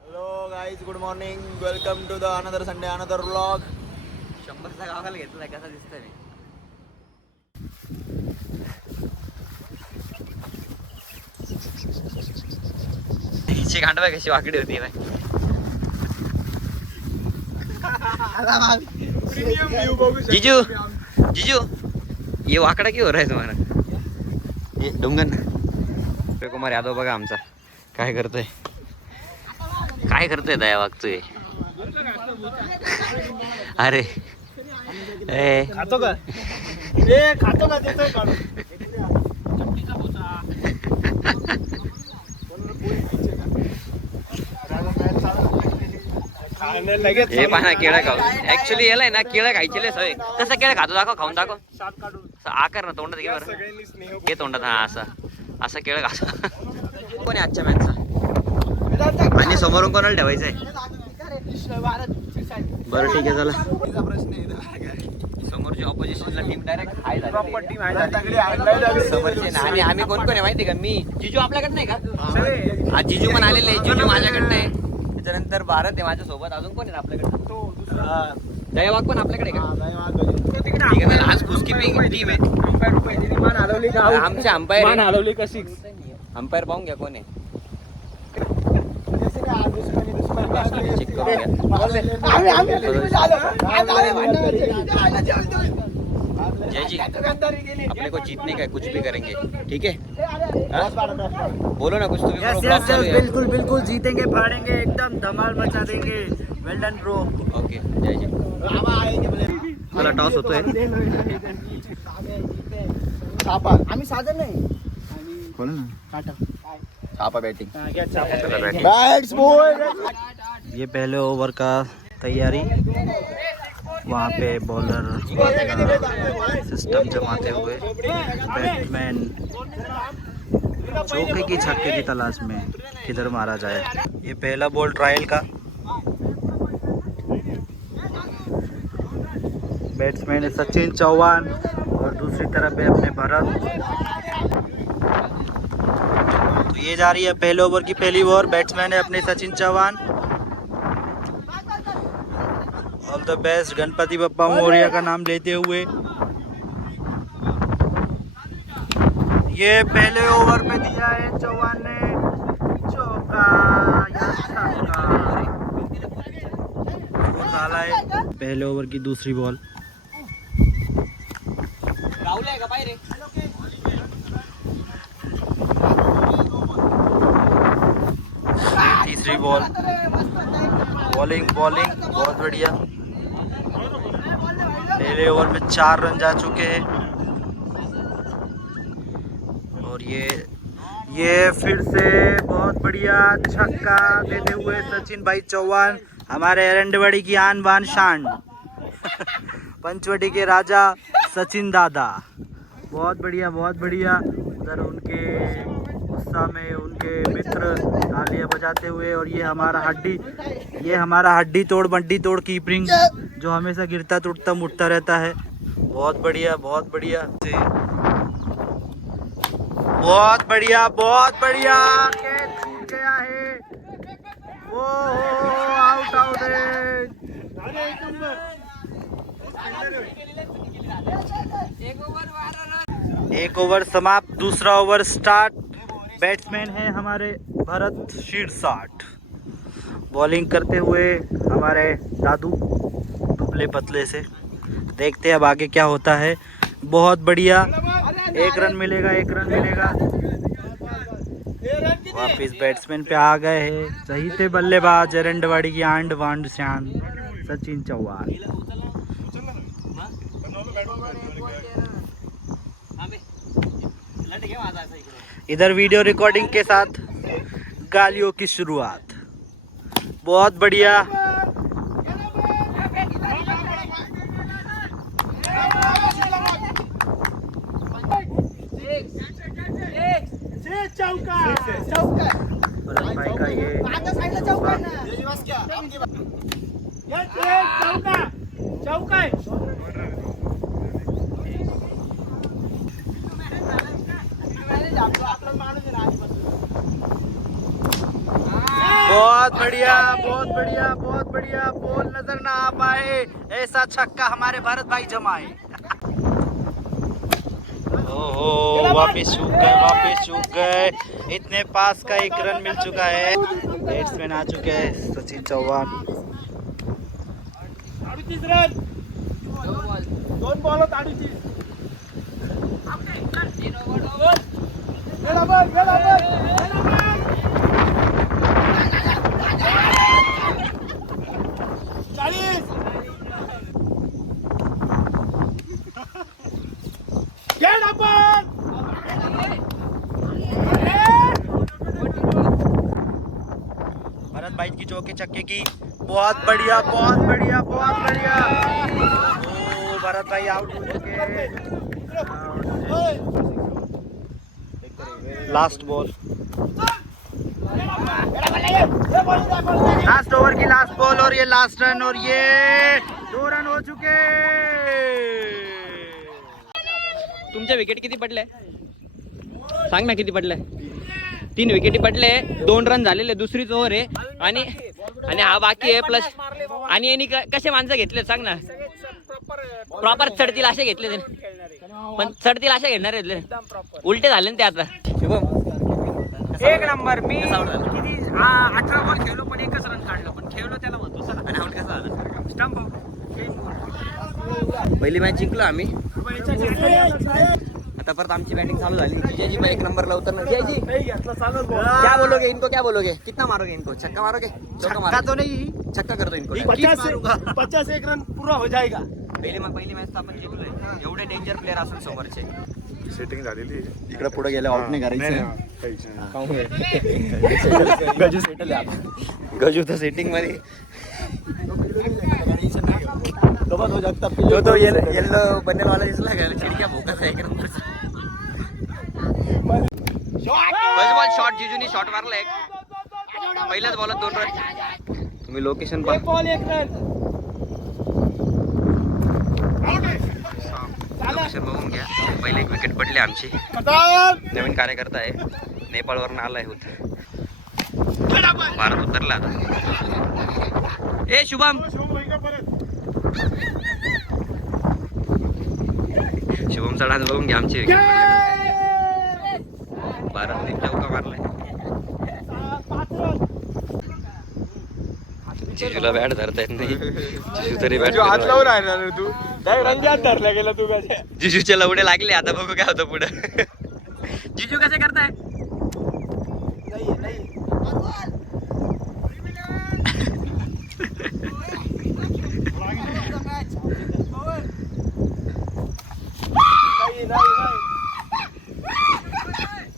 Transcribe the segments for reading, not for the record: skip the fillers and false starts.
Hello guys, good morning. Welcome to the another Sunday, another vlog. 100चा गावाला घेतला कसा दिसतोय मी. हिची गांडवा कशी वाकडी होती बाय. जीजू जीजू ये वाकडा की हो रहा है तुम्हाला. ये डोंगन कुमार यादव बघा आमचा काय करतोय दया वागतोय. अरे खातो का देतोय काढून. हे पाना केळं खाऊ. ऍक्च्युली याला ना केळं खायचे सवय. कसं केळं खातो दाखव, खाऊन दाखव. आकार ना तोंडात घे बरं. घे तोंडात. हा असं केळं खातो. कोण आहे आजच्या मॅचचा आणि समोरून कोणाला ठेवायचंय. बरं ठीक आहे चला. समोरची ऑपोजिशनला टीम डायरेक्ट हाय झाली. समोरचे आणि आम्ही कोण आहे माहिती का. मी जिजू आपल्याकडे नाही का. हा जिजू पण आलेले आहे. जिजू माझ्याकडे नाही. त्याच्यानंतर भारत आहे माझ्या सोबत. अजून कोण आहे आपल्याकडे. दयावाग पण आपल्याकडे का. ठीक आहे. आज कुस्कीपिंग टीम आहे. आमच्या अंपायर कशी अंपायर पाहून घ्या कोण आहे. चेक करून जय जी अपने को जीतने का कुछ भी करेंगे. ठीक है बोलो ना कुछ. तो बिल्कुल बिल्कुल जीतेंगे, फाड़ेंगे, एकदम धमाल मचा देंगे. वेल डन ब्रो. ओके जय जी. मला टॉस होतोय. आम्ही साधन नाही. बोला ना. छापा बैटिंग. Bats boy. ये पहले ओवर का तैयारी. वहाँ पे बॉलर सिस्टम जमाते हुए बैट्समैन चौके की छक्के की तलाश में किधर मारा जाए. ये पहला बॉल ट्रायल का. बैट्समैन है सचिन चौहान और दूसरी तरफ है अपने भरत. तो ये जा रही है पहले ओवर की पहली बॉल. बैट्समैन है अपने Sachin Chauhan. All the best. Ganpati Bappa Morya का नाम लेते हुए ये पहले ओवर पे दिया है चौहान ने चौका या छक्का. स्कोर डाला है. पहले ओवर की दूसरी बॉल. तीसरी बॉल. बॉलिंग बहुत बढ़िया. पहले ओवर में 4 रन जा चुके हैं. और ये फिर से बहुत बढ़िया छक्का देते हुए सचिन भाई चौहान, हमारे एरंडवाड़ी की आन बान शान. पंचवटी के राजा सचिन दादा. बहुत बढ़िया उधर उनके उत्साह में उनके मित्र तालियां बजाते हुए. और ये हमारा हड्डी तोड़ बंडी तोड़ कीपिंग जो हमेशा गिरता टूटता मुड़ता रहता है. बहुत बढ़िया बहुत बढ़िया कैच छूट गया है. वो आउट है. एक ओवर समाप्त. दूसरा ओवर स्टार्ट. बैट्समैन है हमारे भरत शीरसाट. बॉलिंग करते हुए हमारे दादू दुबले पतले से. देखते हैं अब आगे क्या होता है. बहुत बढ़िया. एक रन मिलेगा. वापिस बैट्समैन पे आ गए हैं. सही थे बल्लेबाज एरंडवाड़ी की आंड वांड शान सचिन चौहान. इधर वीडियो रिकॉर्डिंग के साथ गालियों की शुरुआत. बहुत बढ़िया. भरत भाई का ये चौका है. बढ़िया, बहुत बढ़िया, बहुत बढ़िया। बॉल नजर ना आ पाए, ऐसा छक्का हमारे भारत भाई जमाए। ओहो, वापिस चूक गए। इतने पास का एक रन मिल चुका है। बैट्समैन आ चुके हैं, सचिन चौहान। 38 run, 2 ball 38। भरत भाई की चौके छक्के की, बहुत बढ़िया, बहुत बढ़िया, बहुत बढ़िया। ओ, भरत भाई आउट हो चुके हैं। लास्ट बॉल, लास्ट ओवर की लास्ट बॉल और ये लास्ट रन, और ये 2 रन हो चुके। तुमच्या विकेट किती पडले? सांग ना किती पडले? 3 विकेटी पडले, 2 रन झालेले, दुसरीच ओव्हर आहे आणि हा बाकी आहे प्लस. आणि यांनी कसे माणसं घेतले सांग ना? प्रॉपर चढतील असे घेतले ते, पण चढतील असे घेणार आहेत, उलटे झाले ना ते आता. शुभम एक नंबर. मी किती 18 बॉल खेळलो पण एकच रन काढलो, पण खेळलो त्याला म्हणतो सर. आणि आउट कसा झाला? स्टंप. पहिली मॅच जिंकलो आम्ही. आता परत आमची बॅटिंग चालू झाली. जिजाजी पर 1 नंबरला उतरणार. जिजाजी क्या बोलोगे इनको, क्या बोलोगे? कितना मारोगे इनको? छक्का मारोगे? छक्का तो नहीं, छक्का करतो इनको. 50 एक रन पूरा हो जाएगा. पहिली मॅच तर आपण जिंकलोय. एवढे डेंजर प्लेअर असून समोरचे. सेटिंग झालेली. इकडे पुढे गेले आउट नाही करायचं. गजू सेटल आहे. गजू तर सेटिंग मध्ये तो येल्लो बनेल वाला दिसला का? चिडक्या भोकाचा 1 नंबरचा. बॉल शॉट, जिजूनी शॉट मारला एक. पहिल्याच बॉलात 2 रन. तुम्ही लोकेशन पहा. Ball 1 run. लोकेशन बघून घ्या. पहिले 1 विकेट पडली आमची. नवीन कार्यकर्ता आहे, नेपाळवरून आलाय होत. भारत उतरला आता. ए शुभम, शुभमचा डान्स बघून घ्या. आमची विकेट भारतने चौका मारलाय. जिजूला बॅट धरता येत नाही. जिजू तरी बॅट तू रंजात धरला गेला तू. जिजूचे लवडे लागले. आता बघू काय होतं पुढे. जिजू कसे करताय?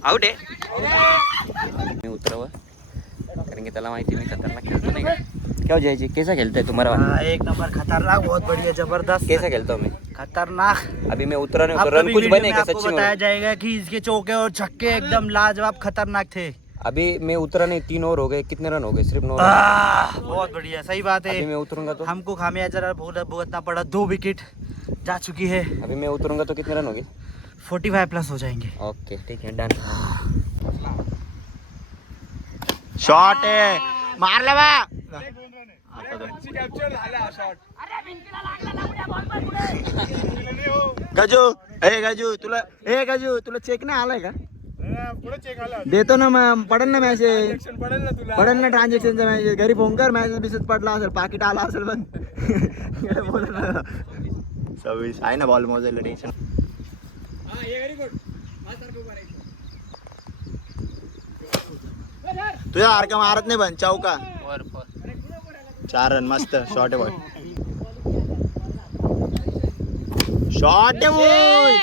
आउट आहे. मी उतरावं कारण की त्याला माहिती मी खतरनाक खेळतो नाही का. क्या जायची कैसा खेलता है तुम्हारा? एक नंबर, खतरनाक, बहुत बढ़िया, जबरदस्त। कैसा खेलता हूँ मैं? खतरनाक। अभी मैं उतरा नहीं, अब रन कभी कुछ वीडियो बने में क्या आपको सच्ची बताया में? जाएगा कि इसके चौके और छक्के एकदम लाजवाब खतरनाक थे। अभी मैं उतरा नहीं, 3 ओवर हो गए. कितने रन हो गए? सिर्फ 9 रन. बहुत बढ़िया, सही बात अभी है। मैं उतरूंगा तो हमको खामियाजा भुगतना पड़ा, 2 विकेट जा चुकी है। अभी मैं उतरूंगा तो कितने रन हो गए? 45 प्लस हो जाएंगे। ओके ठीक है, डन. शॉट है, मार ले बा। गजू, तुला चेक नाही आलाय का? देतो ना मग, पडेल ना मॅसेज, पडेल ना ट्रान्झॅक्शनचा मॅसेज. घरी फोन कर, मॅसेज बिसेज पडला असेल, पाकिट आला असेल. पण 26 आहे ना बॉल मोजायला, टेन्शन. तुझ्या सारखा मारत नाही पण चौका. 4 रन, मस्त शॉट आहे बॉल. शॉट आहे बॉल.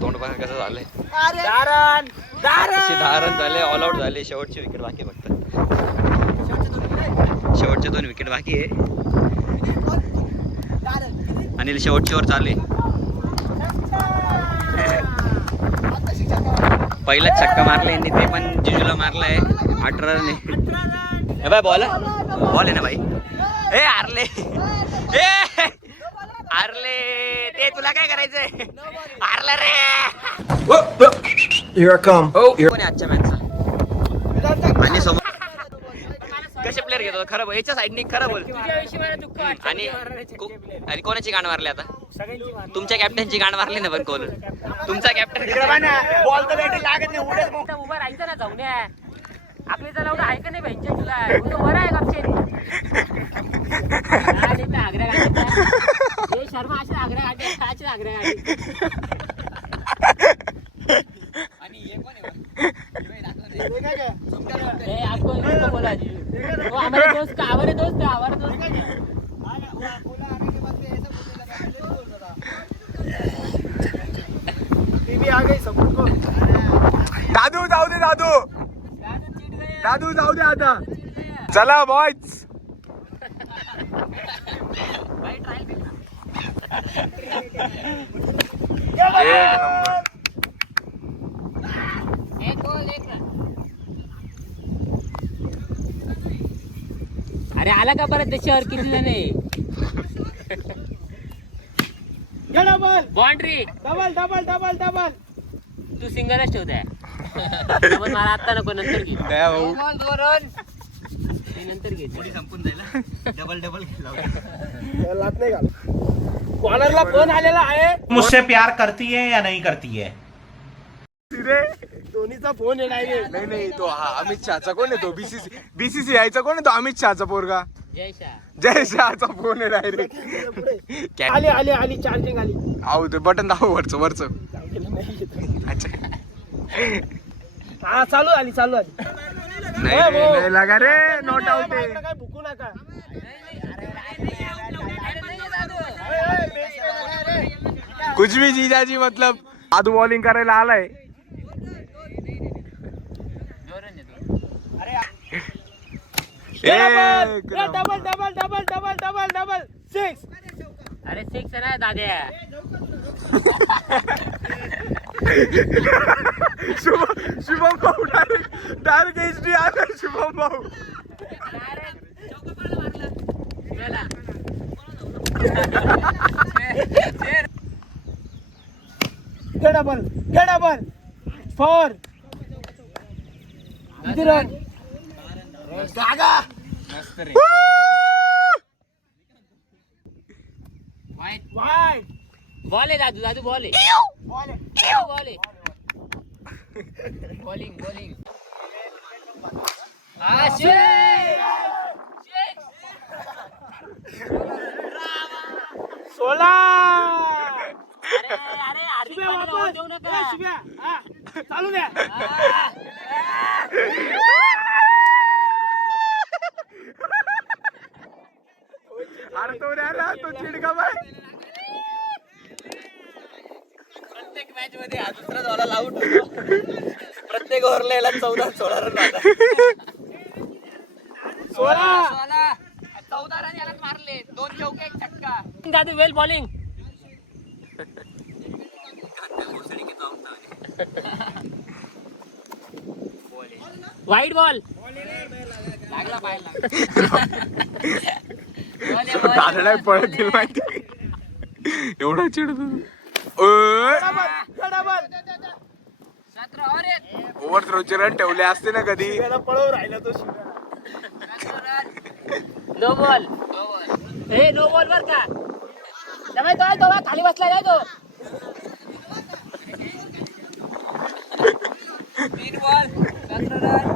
तोंड बघा कसं झालंय. 10 रन झाले, ऑल आउट झाले. शेवटची विकेट बाकी आहे फक्त. शेवटचे 2 विकेट बाकी आहे आणि शेवटची ओव्हर चालू आहे. पहिलाच छक्का मारला यांनी, ते पण जिजूला मारलाय. 18 रन आहे. बाय बॉल आहे ना भाई. ए हारले, हारले. ते तुला काय करायचंय हारला रे Here I come. कोण आहे आजच्या मॅचचा आणि समोर कसे प्लेअर घेतो खरं बोल याच्या साईडनी खरं बोल आणि आणि कोणाची गाण मारली आता तुमच्या कॅप्टनची गाण मारली ना पण कोण तुमचा कॅप्टन बॉल तर बॅटिंग लागत नाही उड्याच उभं राहायचं ना जाऊन आपली तर एवढं आहे का नाही पाहिजे तुला बरं आहे गपशे शर्मा असे आग्रा गाठी आग्रा गाठी आणि हे कोण आहे आपको बोला जी वो हमारे दोस्त का हमारे दोस्त दादू जाऊ दे दादू दादू जाऊ दे आता चला बॉयज एक गोल एक रन अरे आला का परत त्याच्यावर किती जण आहे boundary double double double double तू सिंगलच ठेवताय डबल मला आता नको नंतर घे नंतर घे संपून जाईल डबल डबल कॉर्नरला फोन आलेला आहे मुझसे प्यार करती है या नहीं करती है धोनीचा फोन आहे डायरेक्ट नाही नाही तो हा अमित शहाचा कोण आहे तो बीसीसीआयचा कोण आहे तो अमित शहाचा पोरगा जय शाह जय शहाचा फोन आहे डायरेक्ट आली आली आली चार्जिंग आली आहो ते बटन दाखव वरचं अच्छा हा चालू आली नाही लागा रे नॉट आउट आहे काय भुकू नका कुछ भी जीजाजी मतलब आदू बॉलिंग करायला आलाय double double double double double double 6 अरे 6 आहे ना दाद्या शुभम भाऊ डायरेक्ट एचडी आला शुभम भाऊ डबल 4 रन वाईट बॉल आहे दादू बॉल आहे बॉलिंग सोला अरे देऊ नका चालू द्या अरे तो रे तो चिडका बाय प्रत्येक मॅच मध्ये हा दुसरा झाला आउट होतो प्रत्येक ओव्हरला याला 14-16 रन राहतात 14 रन याला मारले 2 चौके 1 छक्का दादू वेल बॉलिंग वाईट बॉल लागला पाहायला दादा पळतील माहिती एवढा चिडतो ओव्हर थ्रोचे रन ठेवले असते ना कधी पळव राहिला तो नो बॉल हे नो बॉल बर का जमाय तो खाली बसला काय तो 3 बॉल 17 रन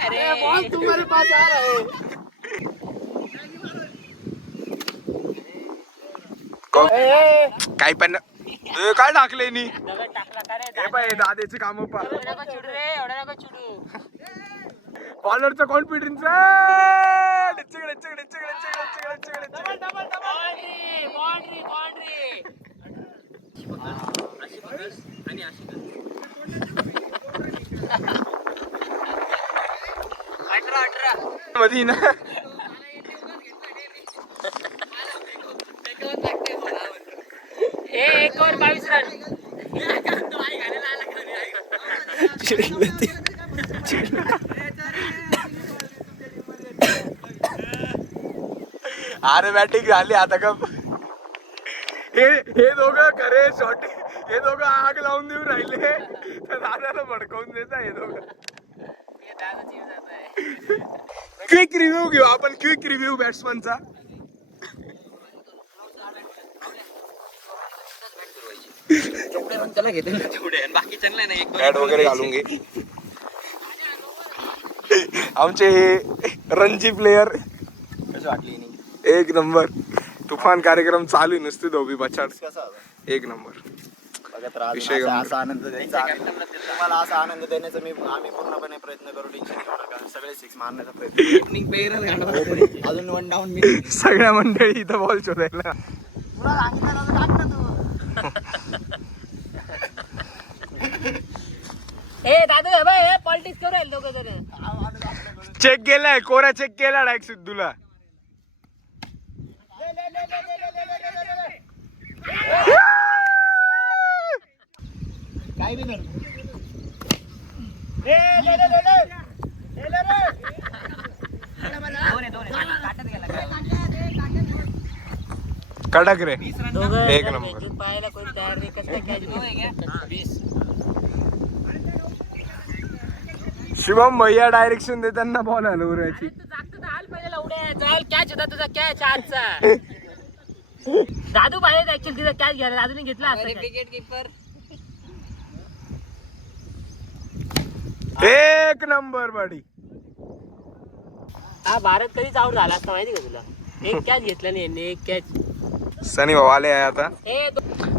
अरे बॉल तुम्हारे पास आ रहा है काय पण काय टाकले नी दगड टाकला का रे हे पाय दादाचे काम पा एवढं नको चिडू रे एवढं नको चिडू बॉलरचा कॉन्फिडन्स बाउंड्री मधी ना एक और 22 रन अरे बॅटिंग झाली आता का हे दोघं खरे शॉट हे दोघं आग लावून देऊन राहिले तर दादाला भडकावून देत हे दोघं. क्विक रिव्ह्यू घेऊ आपण क्विक रिव्ह्यू बॅट्समनचा. त्याला घेते ना तेवढे बाकी चांगलं नाही. बॅट वगैरे घालून घे. आमचे हे रणजी प्लेयर कसं वाटली नाही. एक नंबर तुफान कार्यक्रम चालू आहे नुसते धोबी बचाड एक नंबर विषय गंभीर. असा आनंद द्यायचा तुम्हाला असा आनंद देण्याचा आम्ही पूर्णपणे प्रयत्न करू. टेन्शन घेऊ नका. सगळे सिक्स मारण्याचा प्रयत्न. अजून 1 डाऊन मी सगळ्या मंडळी इथं बॉल शोधायला. तुला सांगितलं नव्हतं, टाक ना तू. ए दादू हे पॉलिटिक्स करू राहिले दोघं जण. चेक केलाय कोरा चेक केला डायरेक्ट सिद्धूला. काय बी कर. कडक रे दोघं एक जण नंबर. जिंकून पाहायला कोणी तयार नाही. कसं काय catch शिवम भैया डायरेक्शन देताना बॉल हलवण्याची. तू जागतो तर हाल पहिल्याला उड्या जाईल. कॅच होता तुझा कॅच आजचा. दादू पाहिजे ऍक्च्युअली तिचा कॅच घ्यायला. दादूने घेतला असता catch. विकेट किपर एक नंबर बडी. हा भारत कधीच आउट झाला असता माहिती का तुला. एक कॅच घेतला नाही यांनी. एक कॅच. सनी भाऊ आले आहे आता ए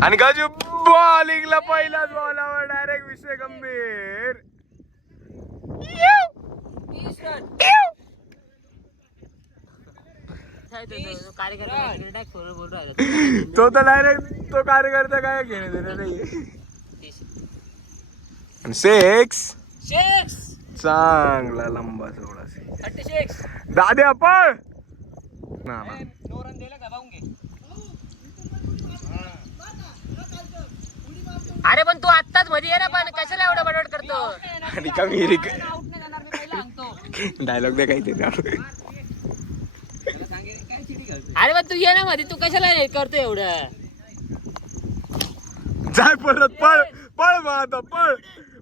आणि गजू बॉलिंगला पहिलाच बॉलावर डायरेक्ट विषय गंभीर. कार्यक्रम बोल राहिला. तो तर डायरेक्ट तो कार्यकर्ता काय घेणे देणे नाही. सिक्स शेक्स चांगला लंबा थोडा 36. दाद्या पळ ना. अरे पण तू आत्ताच मध्ये ये ना. पण कशाला एवढं बडबड करतो. आणि कमी डायलॉग दे काहीतरी. अरे पण तू ये ना मध्ये. तू कशाला हे करतो एवढं. जाय परत पळ पळ मग आता पळ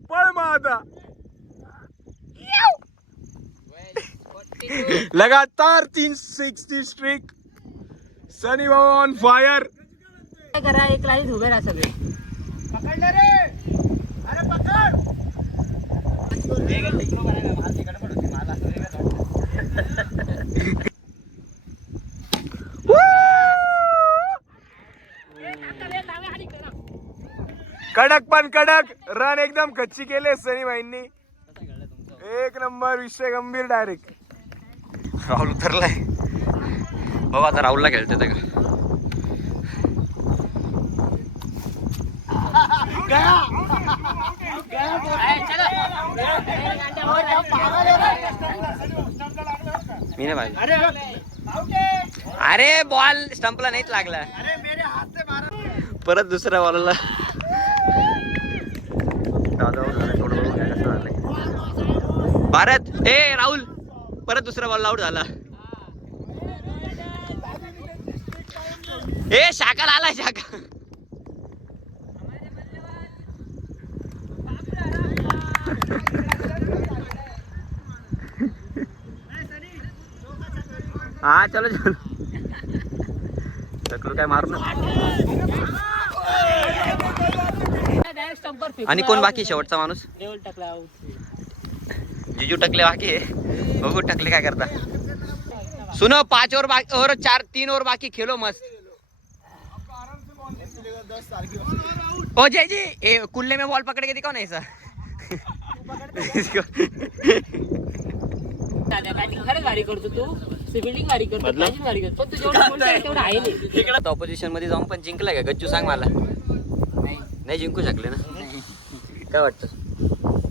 पळ मग आता. लगातार 360 स्ट्रिक. सनी भाऊ ऑन फायर. काय करा एक लाईन उभे राहा सगळे. कडक पण कडक रन एकदम कच्ची केले सनी भाईंनी. एक नंबर विषय गंभीर डायरेक्ट. राहुल उतरलाय बाबा. आता राहुलला खेळते का. मी नाही पाहिजे. अरे बॉल स्टंपला नाहीच लागला. परत दुसऱ्या बॉलला भारत. ए राहुल परत दुसरा बॉल आउट झाला. ए शाकाला आला शाका. हा चलो चलो चक्रू काय मारू ना. आणि कोण बाकी शेवटचा माणूस. जिजू टकले बाकी आहे. बघू टकले काय करता. सुनो 5 ओवर बाकी और 3 ओवर बाकी खेलो मस्त. ओ जय जी ए कुल्ले में बॉल पकड़ के दिखाओ ना ऐसा. बॅटिंग खरंच भारी करतो तू. फिल्डिंग भारी करतो. बॅटिंग भारी करतो. पण तू जेवढं बोलतोय तेवढं आहे नाही. ऑपोजिशन मध्ये जाऊन पण जिंकला का गच्चू सांग मला. नाही जिंकू शकले ना. काय वाटतं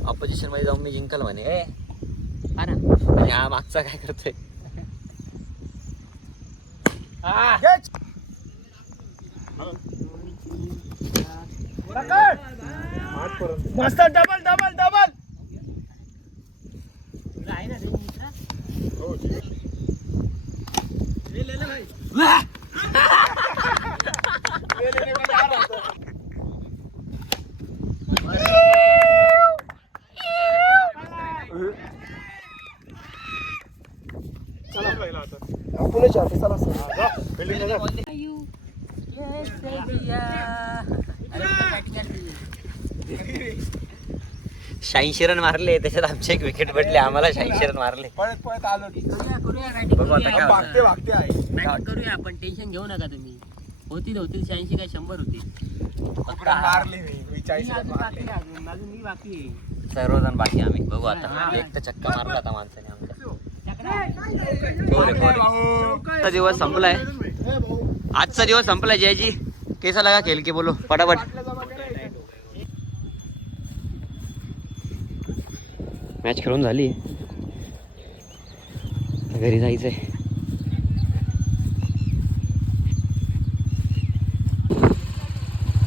ऑपोजिशन मध्ये जाऊन मी जिंकल म्हणे. ए हा ना. आणि हा मागचा काय करतोय. मस्त डबल डबल डबल. शहाऐंशी रन मारले, त्याच्यात आमचे एक विकेट पडले, आम्हाला 86 रन मारले. पळत पळत आलो. बघू आता काय होतं. वागते वागते आहे. बॅटिंग करूया आपण, टेन्शन घेऊ नका तुम्ही. होतील 86 काय 100 होतील. फक्त मारली मी 40 रन मारले. अजून मी बाकी आहे. सर्वजण बाकी आम्ही बघू आता. एक तर चक्का मारला आता माणसाने आमच्या. आजचा दिवस संपलाय. आजचा दिवस संपलाय. जयजी कैसा लगा खेल के बोलो फटाफट. मॅच खेळून झाली, घरी जायचंय.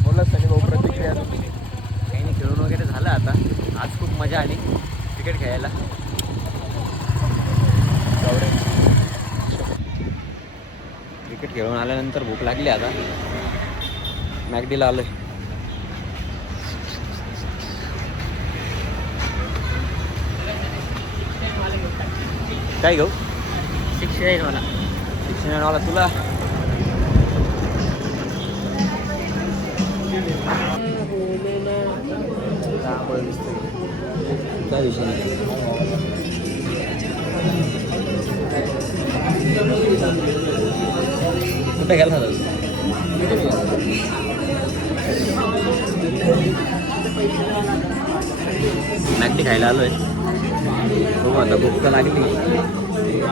बोला सनी भाऊ प्रतिक्रिया. काही नाही, खेळून वगैरे झालं आता. आज खूप मजा आली क्रिकेट खेळायला. क्रिकेट खेळून आल्यानंतर भूक लागली आता. मॅगडीला आलोय. काय घेऊ? 69 वाला. 69 वाला तुला. काय विषय नाही. कुठे गेला होता? मॅगडी खायला आलोय. बघू आता, भूक तर लागली.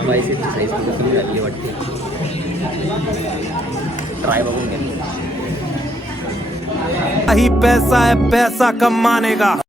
बायसेपची साईज कुठं कमी झाली वाटते. ट्राय बघून घ्या. ही पैसा है पैसा कमाने का.